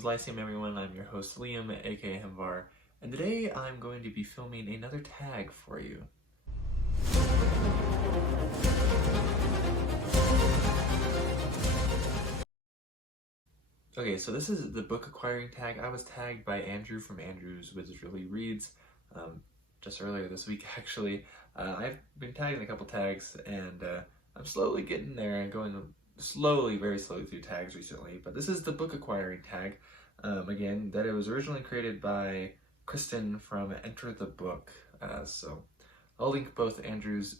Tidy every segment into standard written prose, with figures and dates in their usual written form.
is Lyceum, everyone. I'm your host, Liam, aka Hemvar, and today I'm going to be filming another tag for you. Okay, so this is the book acquiring tag. I was tagged by Andrew from Andrew's Wizardly Reads just earlier this week, actually. I've been tagging a couple tags, and I'm slowly getting there and going slowly, very slowly through tags recently. But this is the book acquiring tag. Again, that it was originally created by Kristen from Enter the Book. So I'll link both Andrew's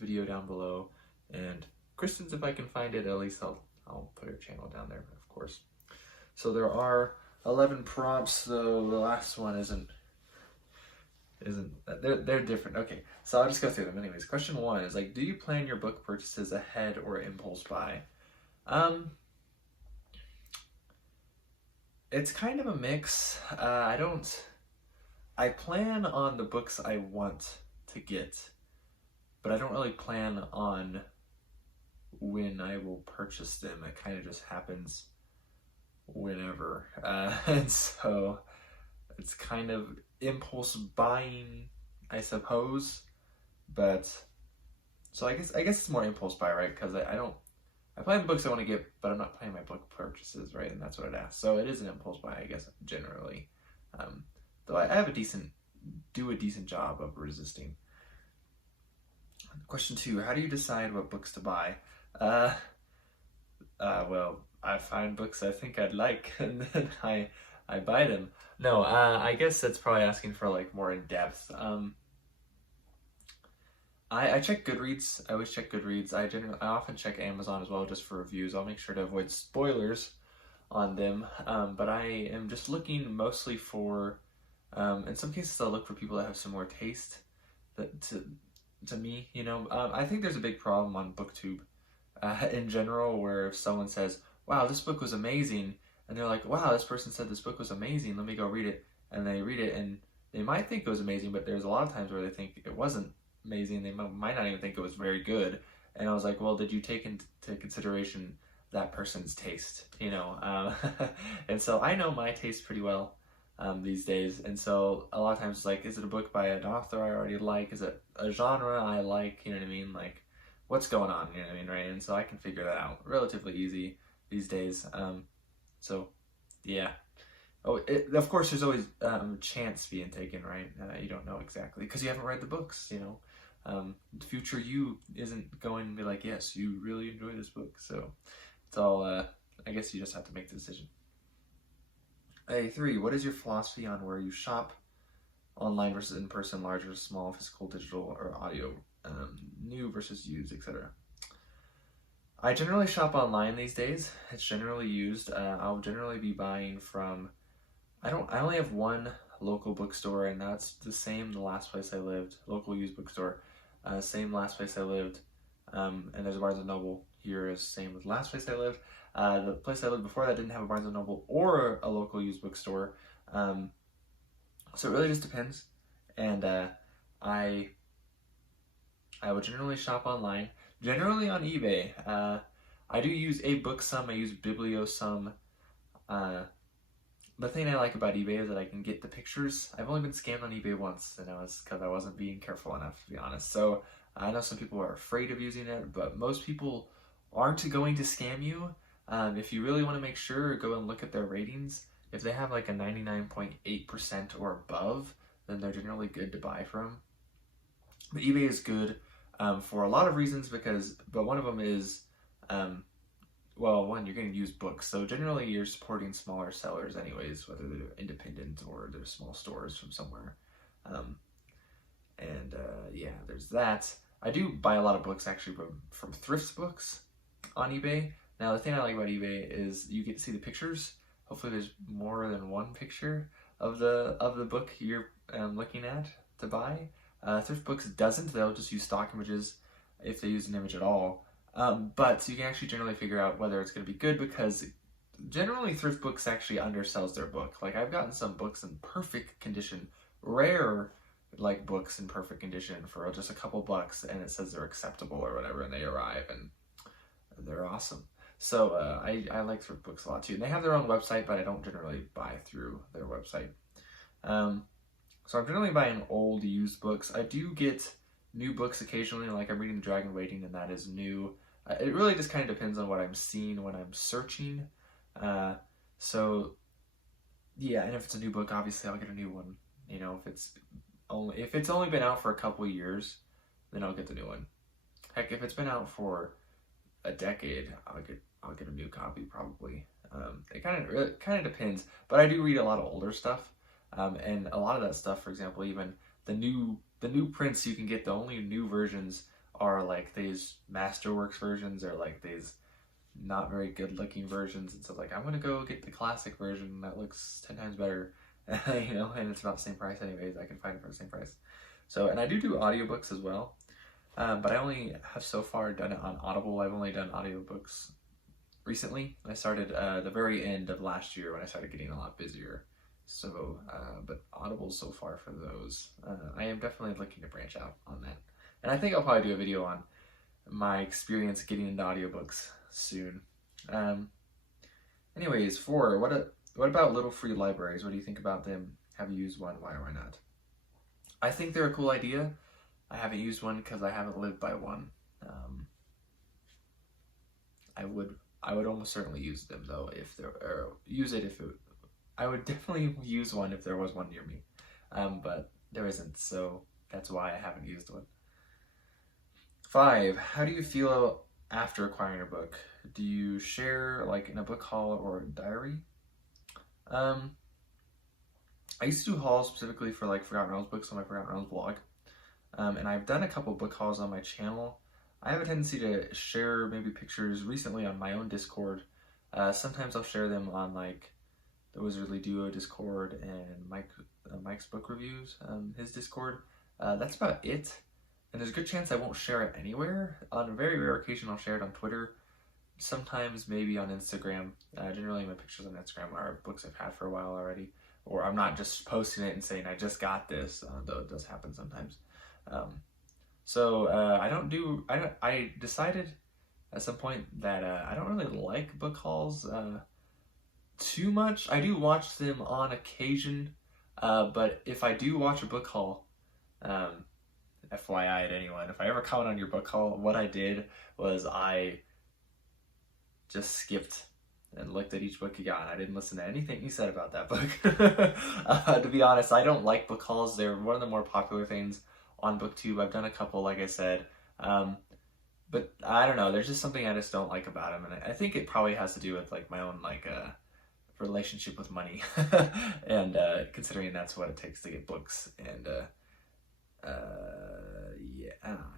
video down below and Kristen's if I can find it. At least I'll put her channel down there, of course. So there are 11 prompts, though the last one isn't they're different. Okay, so I'll just go through them anyways. Question 1 is like, do you plan your book purchases ahead or impulse buy? It's kind of a mix. I plan on the books I want to get, but I don't really plan on when I will purchase them. It kind of just happens whenever. And so it's kind of impulse buying, I suppose. But so I guess it's more impulse buy, right? Because I plan the books I want to get, but I'm not planning my book purchases, right? And that's what I'd ask. So it is an impulse buy, I guess, generally. Though I have do a decent job of resisting. Question 2, how do you decide what books to buy? Well, I find books I think I'd like, and then I buy them. No, I guess that's probably asking for like more in depth. I check Goodreads. I always check Goodreads. I often check Amazon as well just for reviews. I'll make sure to avoid spoilers on them. But I am just looking mostly for, in some cases I'll look for people that have similar taste to me, you know. I think there's a big problem on BookTube in general, where if someone says, wow, this book was amazing, and they're like, wow, this person said this book was amazing, let me go read it, and they read it, and they might think it was amazing, but there's a lot of times where they think it wasn't amazing, they might not even think it was very good, and I was like, well, did you take into consideration that person's taste, you know? And so I know my taste pretty well these days, and so a lot of times it's like, is it a book by an author I already like, is it a genre I like, you know what I mean, like, what's going on, you know what I mean, right? And so I can figure that out relatively easy these days. So yeah. Oh, of course there's always chance being taken, right? You don't know exactly because you haven't read the books, you know. The future you isn't going to be like, yes, you really enjoy this book. So it's all, I guess you just have to make the decision. A3, what is your philosophy on where you shop? Online versus in person, large or small, physical, digital, or audio, new versus used, etc. I generally shop online these days. It's generally used. I'll generally be buying from, I only have one local bookstore, and that's the same the last place I lived, local used bookstore, same last place I lived, and there's a Barnes & Noble here is same with the last place I lived. The place I lived before that didn't have a Barnes & Noble or a local used bookstore, so it really just depends, and I would generally shop online, generally on eBay. I do use a book some, I use Biblio some. The thing I like about eBay is that I can get the pictures. I've only been scammed on eBay once, and it was because I wasn't being careful enough, to be honest. So I know some people are afraid of using it, but most people aren't going to scam you. If you really want to make sure, go and look at their ratings. If they have like a 99.8% or above, then they're generally good to buy from. But eBay is good for a lot of reasons, but one of them is, well, one, you're getting used books. So generally you're supporting smaller sellers anyways, whether they're independent or they're small stores from somewhere. Yeah, there's that. I do buy a lot of books actually from thrift books on eBay. Now the thing I like about eBay is you get to see the pictures. Hopefully there's more than one picture of the book you're looking at to buy. Thrift books doesn't. They'll just use stock images if they use an image at all. But you can actually generally figure out whether it's going to be good, because generally thrift books actually undersells their book. Like, I've gotten some books in perfect condition, rare like books in perfect condition for just a couple bucks, and it says they're acceptable or whatever, and they arrive and they're awesome. So I like thrift books a lot too. And they have their own website, but I don't generally buy through their website. So I'm generally buying old used books. I do get new books occasionally, like I'm reading Dragon Waiting, and that is new. It really just kind of depends on what I'm seeing when I'm searching. So yeah, and if it's a new book, obviously I'll get a new one. You know, if it's only been out for a couple years, then I'll get the new one. Heck, if it's been out for a decade, I'll get a new copy probably. It kind of depends, but I do read a lot of older stuff, and a lot of that stuff, for example, even the new prints you can get, the only new versions are like these Masterworks versions, or like these not very good looking versions, and so like I'm gonna go get the classic version that looks 10 times better, you know, and it's about the same price anyways. I can find it for the same price. So, and I do audiobooks as well, but I only have so far done it on Audible. I've only done audiobooks recently. I started the very end of last year when I started getting a lot busier. So, but Audible so far for those. I am definitely looking to branch out on that. And I think I'll probably do a video on my experience getting into audiobooks soon. Anyways, 4, what about little free libraries? What do you think about them? Have you used one? Why or why not? I think they're a cool idea. I haven't used one because I haven't lived by one. I would almost certainly use them though, I would definitely use one if there was one near me. But there isn't, so that's why I haven't used one. 5, how do you feel after acquiring a book? Do you share like in a book haul or a diary? I used to do hauls specifically for like Forgotten Realms books on my Forgotten Realms blog. And I've done a couple book hauls on my channel. I have a tendency to share maybe pictures recently on my own Discord. Sometimes I'll share them on like the Wizardly Duo Discord and Mike's Book Reviews, his Discord. That's about it. And there's a good chance I won't share it anywhere. On a very rare occasion, I'll share it on Twitter. Sometimes maybe on Instagram. Generally my pictures on Instagram are books I've had for a while already. Or I'm not just posting it and saying I just got this, though it does happen sometimes. I decided at some point that I don't really like book hauls too much. I do watch them on occasion, but if I do watch a book haul, FYI to anyone, if I ever comment on your book haul, what I did was I just skipped and looked at each book you got. I didn't listen to anything you said about that book. To be honest, I don't like book hauls. They're one of the more popular things on BookTube. I've done a couple, like I said, but I don't know. There's just something I just don't like about them, and I think it probably has to do with like my own like relationship with money, and considering that's what it takes to get books, and it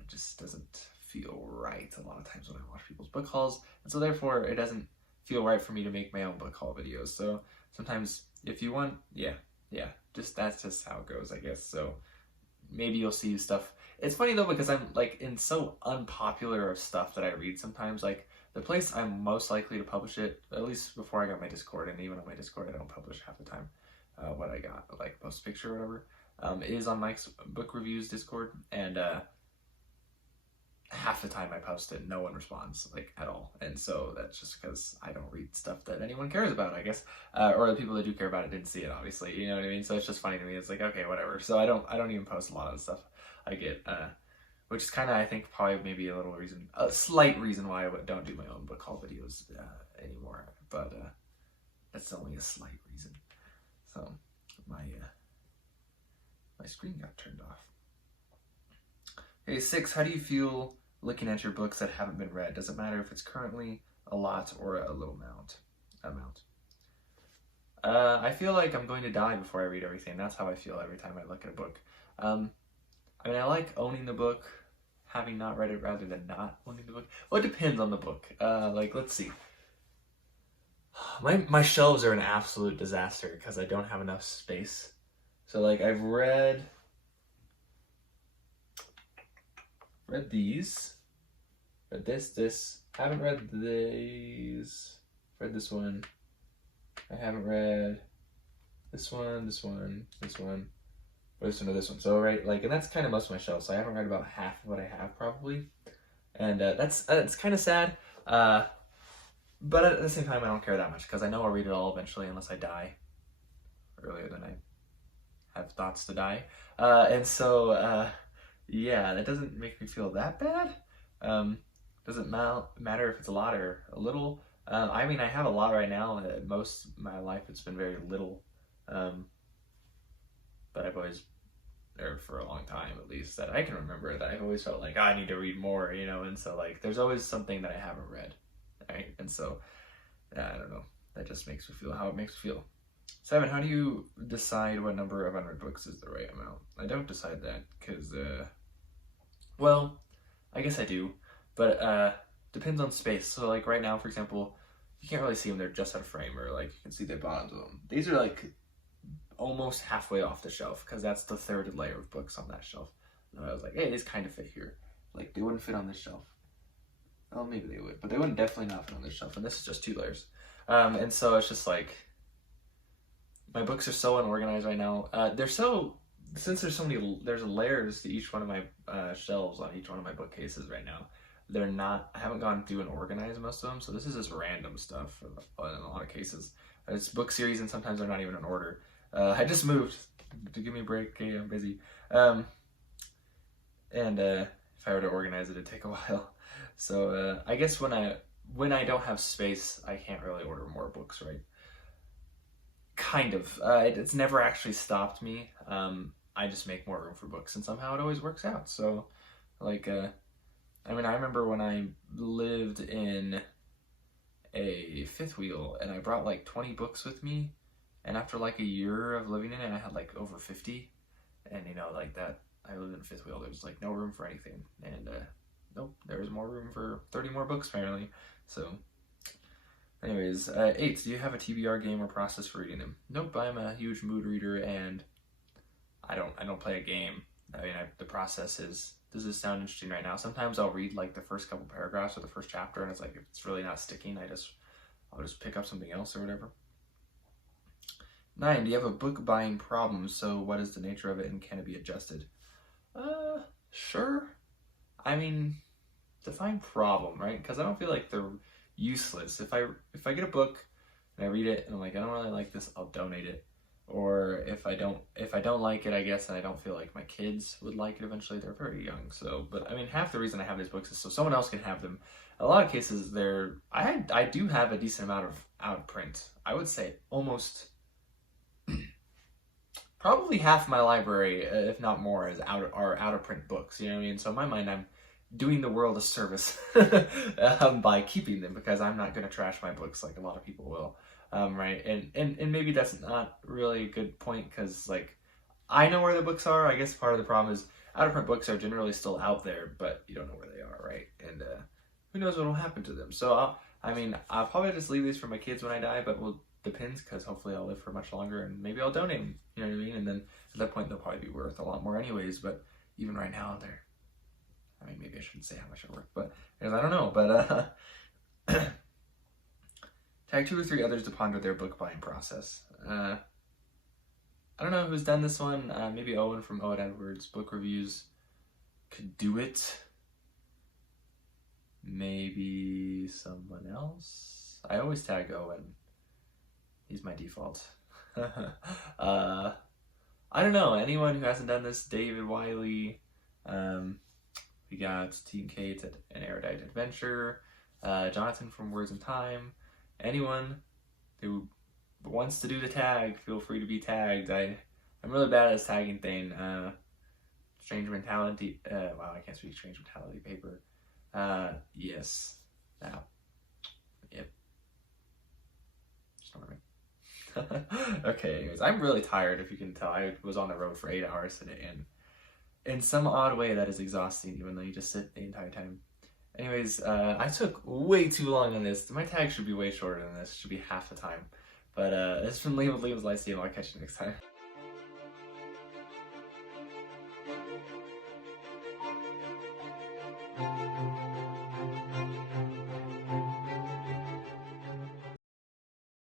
just doesn't feel right a lot of times when I watch people's book hauls, and so therefore it doesn't feel right for me to make my own book haul videos. So sometimes if you want, that's just how it goes, I guess. So maybe you'll see stuff. It's funny though, because I'm like in so unpopular of stuff that I read sometimes, like the place I'm most likely to publish it, at least before I got my Discord, and even on my Discord I don't publish half the time what I got, like post a picture or whatever, it is on Mike's Book Reviews Discord, and half the time I post it, no one responds, like, at all. And so that's just because I don't read stuff that anyone cares about, I guess. Or the people that do care about it didn't see it, obviously. You know what I mean? So it's just funny to me. It's like, okay, whatever. So I don't even post a lot of the stuff I get, which is kind of, I think, probably maybe a slight reason why I don't do my own book haul videos anymore. But that's only a slight reason. So my screen got turned off. Okay, 6, how do you feel looking at your books that haven't been read? Does it matter if it's currently a lot or a little amount? I feel like I'm going to die before I read everything. That's how I feel every time I look at a book. I mean, I like owning the book, having not read it rather than not owning the book. Well, it depends on the book. Like, let's see. My shelves are an absolute disaster because I don't have enough space. So, like, I've read these, read this, haven't read these, read this one, I haven't read this one, or this one. So, right, like, and that's kind of most of my shelves, so I haven't read about half of what I have, probably, and that's kind of sad, But at the same time, I don't care that much because I know I'll read it all eventually unless I die earlier than I have thoughts to die. And so, yeah, that doesn't make me feel that bad. Doesn't matter if it's a lot or a little. I mean, I have a lot right now. Most of my life, it's been very little. But I've always, or for a long time at least, that I can remember, that I've always felt like, I need to read more, you know, and so like there's always something that I haven't read, right? And so, I don't know, that just makes me feel how it makes me feel. 7, how do you decide what number of unread books is the right amount? I don't decide that because, well, I guess I do, but depends on space. So like right now, for example, you can't really see them, they're just out of frame, or like you can see the bottoms of them. These are like almost halfway off the shelf because that's the third layer of books on that shelf. And I was like, hey, these kind of fit here. Like they wouldn't fit on this shelf. Well, maybe they would, but they wouldn't definitely not fit on this shelf. And this is just 2 layers. And so it's just like, my books are so unorganized right now. Since there's so many, there's layers to each one of my shelves on each one of my bookcases right now. I haven't gone through and organized most of them. So this is just random stuff in a lot of cases. It's book series and sometimes they're not even in order. I just moved to give me a break. Okay, I'm busy. And if I were to organize it, it'd take a while. So I guess when I don't have space, I can't really order more books, right? Kind of. It's never actually stopped me. I just make more room for books, and somehow it always works out. So, like, I mean, I remember when I lived in a fifth wheel, and I brought like 20 books with me. And after like a year of living in it, I had like over 50. And you know, like that, I lived in a fifth wheel. There was like no room for anything. And nope, there was more room for 30 more books apparently. So anyways, 8, do you have a TBR game or process for reading them? Nope, I'm a huge mood reader and I don't play a game. I mean, the process is, does this sound interesting right now? Sometimes I'll read like the first couple paragraphs or the first chapter and it's like, if it's really not sticking, I'll just pick up something else or whatever. 9, do you have a book buying problem? So what is the nature of it and can it be adjusted? Sure. I mean, define problem, right? Because I don't feel like they're useless. If I get a book and I read it and I'm like, I don't really like this, I'll donate it. Or if I don't like it, I guess, and I don't feel like my kids would like it eventually, they're very young. So, but I mean, half the reason I have these books is so someone else can have them. In a lot of cases, I do have a decent amount of out of print. I would say almost probably half my library, if not more, are out of print books. You know what I mean? So in my mind, I'm doing the world a service by keeping them because I'm not going to trash my books like a lot of people will. Right, and maybe that's not really a good point because like I know where the books are. I guess part of the problem is out of print books are generally still out there, but you don't know where they are, right? And who knows what will happen to them? So I'll probably just leave these for my kids when I die, but depends because hopefully I'll live for much longer and maybe I'll donate them. You know what I mean? And then at that point they'll probably be worth a lot more anyways. But even right now maybe I shouldn't say how much they're worth, but because I don't know. But tag 2 or 3 others to ponder their book buying process. I don't know who's done this one. Maybe Owen from Owen Edwards Book Reviews could do it. Maybe someone else. I always tag Owen. He's my default. I don't know. Anyone who hasn't done this, David Wiley. We got Team Kate at An Erudite Adventure. Jonathan from Words in Time. Anyone who wants to do the tag, feel free to be tagged. I'm really bad at this tagging thing. Strange Mentality. Wow, I can't speak Strange Mentality paper. Yes. Yep. Snoring. Okay, anyways, I'm really tired if you can tell. I was on the road for 8 hours today, and in some odd way that is exhausting, even though you just sit the entire time. Anyways, I took way too long on this. My tag should be way shorter than this. It should be half the time. But it's been Liam with Liam's Lightsteam. I'll catch you next time.